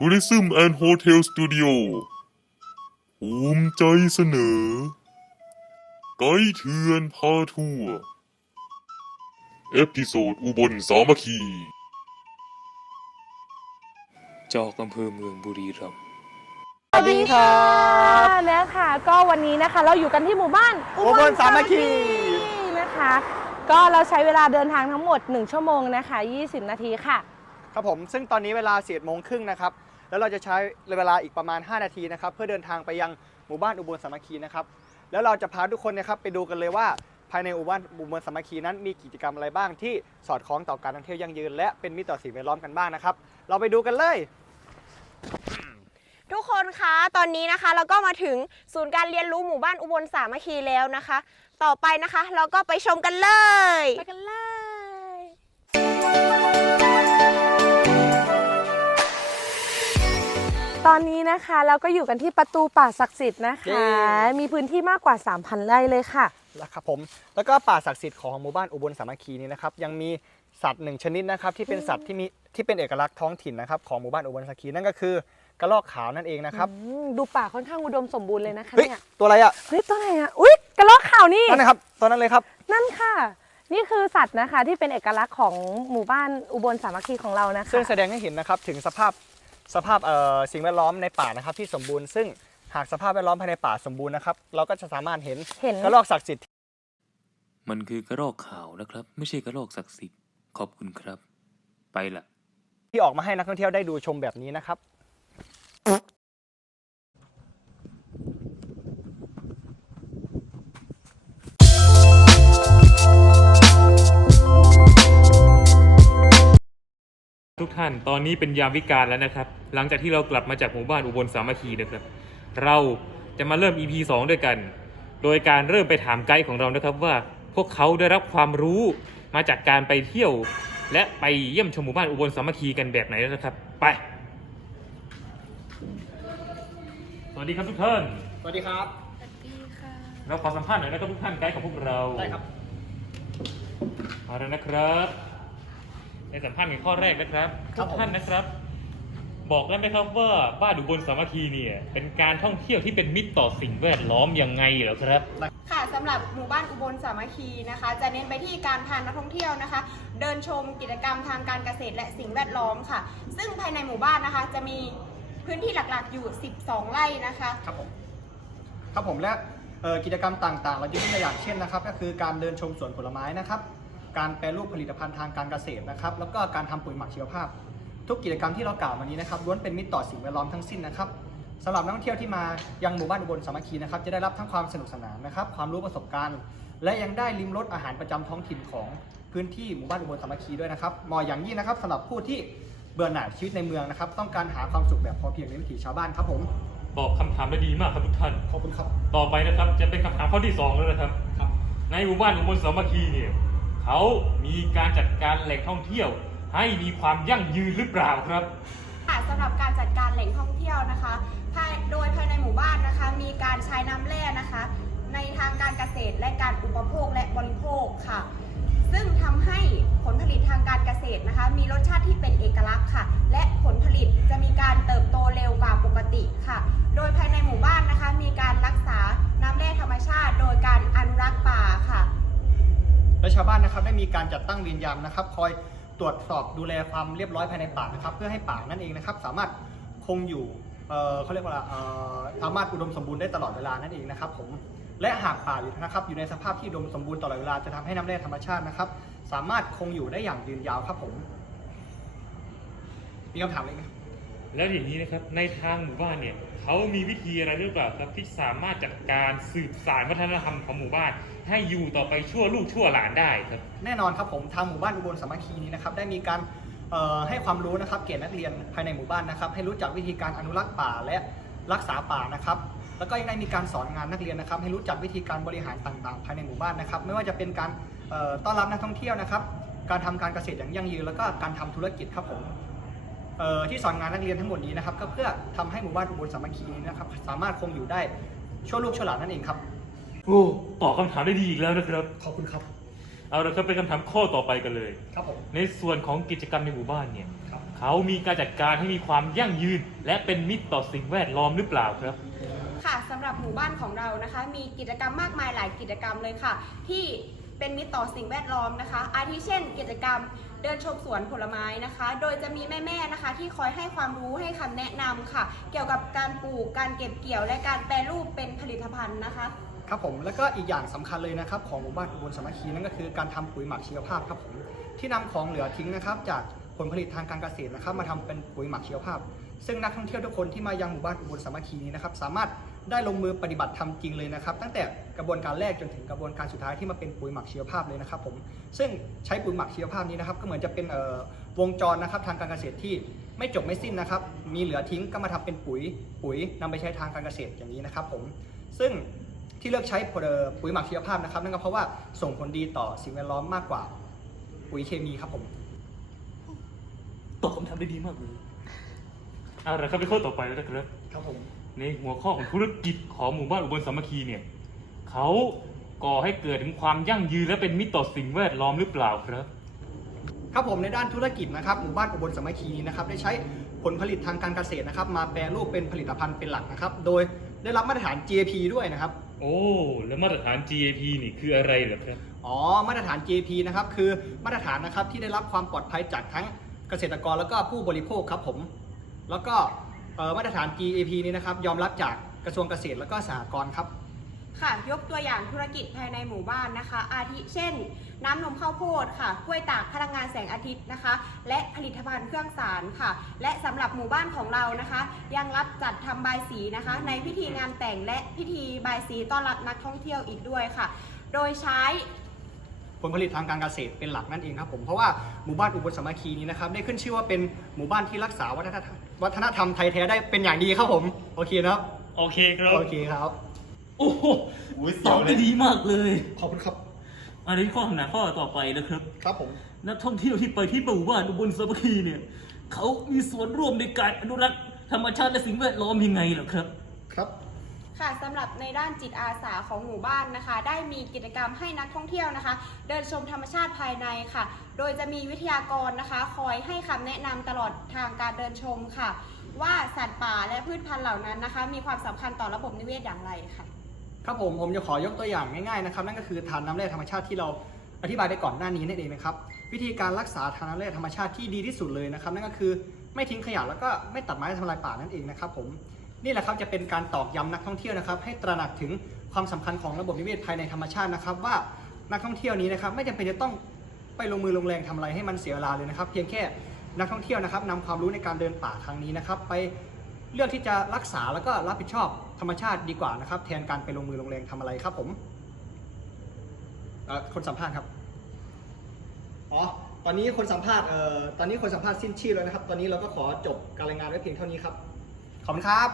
Tourism and Hotel Studio ภูมิใจเสนอ ไกด์เถื่อนพาทัวร์เอพิโซดอุบลสามัคคี จากอำเภอเมืองบุรีรัมย์ สวัสดีครับนะคะก็วันนี้นะคะเราอยู่กันที่หมู่บ้านอุบลสามัคคี นะคะ ก็เราใช้เวลาเดินทางทั้งหมด 1 ชั่วโมงนะคะ 20 นาทีค่ะ ครับผมซึ่งตอนนี้เวลา4โมงครึ่งนะครับ แล้วเราจะใช้เวลาอีกประมาณ 5 นาทีนะครับ เพื่อเดินทางไปยังหมู่บ้านอุบลสามัคคีนะครับ แล้วเราจะพาทุกคนนะครับไปดูกันเลยว่า ภายในหมู่บ้านอุบลสามัคคีนั้นมีกิจกรรมอะไรบ้างที่สอดคล้องต่อการท่องเที่ยวยั่งยืน และเป็นมิตรต่อสิ่งแวดล้อมกันบ้างนะครับ เราไปดูกันเลย ทุกคนคะตอนนี้นะคะ เราก็มาถึงศูนย์การเรียนรู้หมู่บ้านอุบลสามัคคีแล้วนะคะ ต่อไปนะคะ เราก็ไปชมกันเลย ไปกันเลย ตอนนี้นะคะเราก็อยู่กันที่ประตูป่าศักดิ์สิทธิ์นะคะเย้มีพื้นที่มากกว่า 3,000 ไร่เลยค่ะนะครับผมแล้วก็ป่าศักดิ์สิทธิ์ของหมู่บ้านอุบลสามัคคีนี้นะครับยังมีสัตว์หนึ่งชนิดนะครับที่เป็นสัตว์ที่มีที่เป็นเอกลักษณ์ท้องถิ่นนะครับของหมู่บ้านอุบลสามัคคีนั่นก็คือกระรอกขาวนั่นเองนะครับอืมดูป่าค่อนข้างอุดมสมบูรณ์เลยนะคะเฮ้ยเนี่ยตัวอะไรอะเฮ้ยตัวไหนอะอุ๊ยกระรอกขาวนี่นั่นนะครับตัวนั้นเลยครับ นั่นค่ะ นี่คือสัตว์นะคะที่เป็นเอกลักษณ์ของหมู่บ้านอุบลสามัคคีของเรานะคะซึ่งแสดงให้เห็นนะครับถึงสภาพ สภาพเอ่อสิ่งแวดล้อมในป่านะครับที่สมบูรณ์ซึ่งหากสภาพแวดล้อมภายในป่าสมบูรณ์นะครับเราก็จะสามารถเห็นเห็น กระรอกศักดิ์สิทธิ์มันคือกระรอกขาวนะครับ ไม่ใช่กระรอกศักดิ์สิทธิ์ขอบคุณครับ ไปละ ที่ออกมาให้นักท่องเที่ยวได้ดูชมแบบนี้นะครับานตอนนี้เป็นยามวิกาลแล้วนะครับ หลังจากที่เรากลับมาจากหมู่บ้านอุบลสามัคคีนะครับ เราจะมาเริ่ม EP 2 ด้วยกัน โดยการเริ่มไปถามไกด์ของเรานะครับว่าพวกเขาได้รับความรู้มาจากการไปเที่ยว และไปเยี่ยมชมหมู่บ้านอุบลสามัคคีกันแบบไหนนะครับ ไป สวัสดีครับทุกท่านสวัสดีครับเราขอสัมภาษณ์หน่อยนะครับทุกท่านไกด์ของพวกเราได้ครับ เอาละนะครับ ในสัมภาษณ์ในข้อแรกนะครับครัทุบกผมท่านนะครับ บอกได้ไหมครับว่าบ้านอุบลสามัคคีเนี่ยเป็นการท่องเที่ยวที่เป็นมิตรต่อสิ่งแวดล้อมยังไงเหรอครับ ค่ะสำหรับหมู่บ้านอุบลสามัคคีนะคะ จะเน้นไปที่การพานักท่องเที่ยวนะคะ เดินชมกิจกรรมทางการเกษตรและสิ่งแวดล้อมค่ะ ซึ่งภายในหมู่บ้านนะคะ จะมีพื้นที่หลักๆอยู่ 12 ไร่นะคะ ครับผมครับผมและเอ่อกิจกรรมต่างๆ เรายกตัวอย่างเช่นนะครับ ก็คือการเดินชมสวนผลไม้นะครับ การแปรรูปผลิตภัณฑ์ทางการเกษตรนะครับ แล้วก็การทำปุ๋ยหมักชีวภาพ ทุกกิจกรรมที่เรากล่าวมานี้นะครับล้วนเป็นมิตรต่อสิ่งแวดล้อมทั้งสิ้นนะครับสำหรับนักท่องเที่ยวที่มายังหมู่บ้านอุบลสามัคคีนะครับจะได้รับทั้งความสนุกสนานนะครับ ความรู้ประสบการณ์ และยังได้ลิ้มรสอาหารประจำท้องถิ่นของพื้นที่หมู่บ้านอุบลสามัคคีด้วยนะครับเหมาะอย่างยิ่งนะครับสำหรับผู้ที่เบื่อหน่ายชีวิตในเมืองนะครับ ต้องการหาความสุขแบบพอเพียงในวิถีชาวบ้านครับผมตอบคำถามได้ดีมากครับทุกท่านขอบคุณครับ ต่อไปนะครับจะเป็นคำถามข้อที่สองแล้วนะครับครับ ในหมู่บ้านอุบลสามัคคีเนี่ย เขามีการจัดการแหล่งท่องเที่ยว ให้มีความยั่งยืนหรือเปล่าครับ ค่ะสำหรับการจัดการแหล่งท่องเที่ยวนะคะภายโดยภายในหมู่บ้านนะคะ มีการใช้น้ำแร่นะคะ ในทางการเกษตรและการอุปโภคและบริโภคค่ะ ซึ่งทำให้ผลผลิตทางการเกษตรนะคะ มีรสชาติที่เป็นเอกลักษณ์ค่ะ และผลผลิตจะมีการเติบโตเร็วกว่าปกติค่ะ โดยภายในหมู่บ้านนะคะ มีการรักษาน้ำแร่ธรรมชาติ โดยการอนุรักษ์ป่าค่ะ และชาวบ้านนะครับได้มีการจัดตั้งเวรยามนะครับ คอยตรวจสอบดูแลความเรียบร้อยภายในป่านะครับ เพื่อให้ป่านั่นเองนะครับ สามารถคงอยู่เอ่อเขาเรียกว่าเอ่อสามารถอุดมสมบูรณ์ได้ตลอดเวลานั่นเองนะครับ ผมและหากป่าอยู่นะครับ อยู่ในสภาพที่อุดมสมบูรณ์ตลอดเวลาจะทำให้น้ำแร่ธรรมชาตินะครับ สามารถคงอยู่ได้อย่างยืนยาวครับผม มีคำถามอะไรไหมครับแล้วอย่างนี้นะครับในทางหมู่บ้านเนี่ยเขามีวิธีอะไรหรือเปล่าครับที่สามารถจัดการสืบสานวัฒนธรรมของหมู่บ้าน ให้อยู่ต่อไปชั่วลูกชั่วหลานได้ครับ แน่นอนครับผมทางหมู่บ้านอุบลสามัคคีนี้นะครับได้มีการให้ความรู้นะครับแก่นักเรียนภายในหมู่บ้านนะครับให้รู้จักวิธีการอนุรักษ์ป่าและรักษาป่านะครับแล้วก็ยังได้มีการสอนงานนักเรียนนะครับ ให้รู้จักวิธีการบริหารต่างๆ ภายในหมู่บ้านนะครับ ไม่ว่าจะเป็นการต้อนรับนักท่องเที่ยวนะครับ การทำการเกษตรอย่างยั่งยืนแล้วก็การทำธุรกิจครับผมที่สอนงานนักเรียนทั้งหมดนี้นะครับ ก็เพื่อทำให้หมู่บ้านอุบลสามัคคีนี้นะครับสามารถคงอยู่ได้ชั่วลูกชั่วหลานนั่นเองครับ โอ้ตอบคำถามได้ดีอีกแล้วนะครับ ขอบคุณครับ เอาละครับเป็นคำถามข้อต่อไปกันเลย ครับผม ในส่วนของกิจกรรมในหมู่บ้านเนี่ย ครับ เขามีการจัดการให้มีความยั่งยืน และเป็นมิตรต่อสิ่งแวดล้อมหรือเปล่าครับ ค่ะสำหรับหมู่บ้านของเรานะคะ มีกิจกรรมมากมายหลายกิจกรรมเลยค่ะ ที่เป็นมิตรต่อสิ่งแวดล้อมนะคะ อาทิเช่น กิจกรรมเดินชมสวนผลไม้นะคะ โดยจะมีแม่ๆนะคะ ที่คอยให้ความรู้ให้คำแนะนำค่ะ เกี่ยวกับการปลูกการเก็บเกี่ยว และการแปรรูปเป็นผลิตภัณฑ์นะคะ ครับผมแล้วก็อีกอย่างสำคัญเลยนะครับของหมู่บ้านอุบลสามัคคีนั่นก็คือการทำปุ๋ยหมักชีวภาพครับผมที่นำของเหลือทิ้งนะครับ จากผลผลิตทางการเกษตรนะครับ มาทำเป็นปุ๋ยหมักชีวภาพ ซึ่งนักท่องเที่ยวทุกคนที่มายังหมู่บ้านอุบลสามัคคีนี้นะครับสามารถได้ลงมือปฏิบัติทำจริงเลยนะครับ ตั้งแต่กระบวนการแรกจนถึงกระบวนการสุดท้ายที่มาเป็นปุ๋ยหมักชีวภาพเลยนะครับผมซึ่งใช้ปุ๋ยหมักชีวภาพนี้นะครับ ก็เหมือนจะเป็นวงจรนะครับทางการเกษตรที่ไม่จบไม่สิ้นนะครับ มีเหลือทิ้งก็มาทำเป็นปุ๋ยปุ๋ยนำไปใช้ทางการเกษตรอย่างนี้นะครับผมซึ่ง ที่เลือกใช้ปุ๋ยหมักชีวภาพนะครับ นั่นก็เพราะว่าส่งผลดีต่อสิ่งแวดล้อมมากกว่าปุ๋ยเคมีครับผมตอบคำถามได้ดีมากเลยเอาละครับไปข้อต่อไปแล้วนะครับ ครับผม ในหัวข้อของธุรกิจของหมู่บ้านอุบลสามัคคีเนี่ยเขาก่อให้เกิดถึงความยั่งยืนและเป็นมิตรต่อสิ่งแวดล้อมหรือเปล่าครับ ครับผมในด้านธุรกิจนะครับหมู่บ้านอุบลสามัคคีนี้นะครับได้ใช้ผลผลิตทางการเกษตรนะครับ มาแปรรูปเป็นผลิตภัณฑ์เป็นหลักนะครับ โดยได้รับมาตรฐาน GAP ด้วยนะครับ โอ้ แล้วมาตรฐาน GAP นี่คืออะไรเหรอครับ อ๋อ มาตรฐาน GAP นะครับ คือมาตรฐานนะครับที่ได้รับความปลอดภัยจากทั้งเกษตรกรแล้วก็ผู้บริโภคครับผม แล้วก็มาตรฐาน GAP นี้นะครับ ยอมรับจากกระทรวงเกษตรแล้วก็สหกรณ์ครับ ค่ะ ยกตัวอย่างธุรกิจภายในหมู่บ้านนะคะ อาทิเช่น น้ำนมข้าวโพดค่ะ กล้วยตากพลังงานแสงอาทิตย์นะคะ และผลิตภัณฑ์เครื่องสารค่ะ และสำหรับหมู่บ้านของเรานะคะ ยังรับจัดทำบายสีนะคะ ในพิธีงานแต่งและพิธีบายสีต้อนรับนักท่องเที่ยวอีกด้วยค่ะ โดยใช้ผลผลิตทางการเกษตรเป็นหลักนั่นเองครับผมเพราะว่าหมู่บ้านอุบลสามัคคีนี้นะครับได้ขึ้นชื่อว่าเป็นหมู่บ้านที่รักษาวัฒนธรรมวัฒนธรรมไทยแท้ได้เป็นอย่างดีครับผมโอเคนะครับโอเคครับโอเคครับ โอ้โหตอบได้ดีมากเลยขอบคุณครับ อันนี้ข้อคำถามข้อต่อไปนะครับ ครับผม นักท่องเที่ยวที่ไปที่หมู่บ้านอุบลสามัคคีเนี่ยเขามีส่วนร่วมในการอนุรักษ์ธรรมชาติและสิ่งแวดล้อมยังไงเหรอครับ ครับ ค่ะสำหรับในด้านจิตอาสาของหมู่บ้านนะคะ ได้มีกิจกรรมให้นักท่องเที่ยวนะคะ เดินชมธรรมชาติภายในค่ะ โดยจะมีวิทยากรนะคะ คอยให้คำแนะนำตลอดทางการเดินชมค่ะ ว่าสัตว์ป่าและพืชพันธุ์เหล่านั้นนะคะ มีความสำคัญต่อระบบนิเวศอย่างไรค่ะ ครับผมผมจะขอยกตัวอย่างง่ายๆนะครับนั่นก็คือทานน้ำแร่ธรรมชาติที่เราอธิบายไปก่อนหน้านี้นั่นเองนะครับวิธีการรักษาทานน้ำแร่ธรรมชาติที่ดีที่สุดเลยนะครับ นั่นก็คือไม่ทิ้งขยะแล้วก็ไม่ตัดไม้ทำลายป่านั่นเองนะครับผมนี่แหละครับจะเป็นการตอกย้ำนักท่องเที่ยวนะครับให้ตระหนักถึงความสำคัญของระบบนิเวศภายในธรรมชาตินะครับ ว่านักท่องเที่ยวนี้นะครับไม่จำเป็นจะต้องไปลงมือลงแรงทำอะไรให้มันเสียเวลาเลยนะครับ เพียงแค่นักท่องเที่ยวนะครับนำความรู้ในการเดินป่าครั้งนี้นะครับ ไปเลือกที่จะรักษาแล้วก็รับผิดชอบ ธรรมชาติดีกว่านะครับ แทนการไปลงมือลงแรงทำอะไรครับผมเอ่อคนสัมภาษณ์ครับอ๋อตอนนี้คนสัมภาษณ์เอ่อตอนนี้คนสัมภาษณ์สิ้นชีพแล้วนะครับ ตอนนี้เราก็ขอจบการรายงานไว้เพียงเท่านี้ครับ ขอบคุณครับ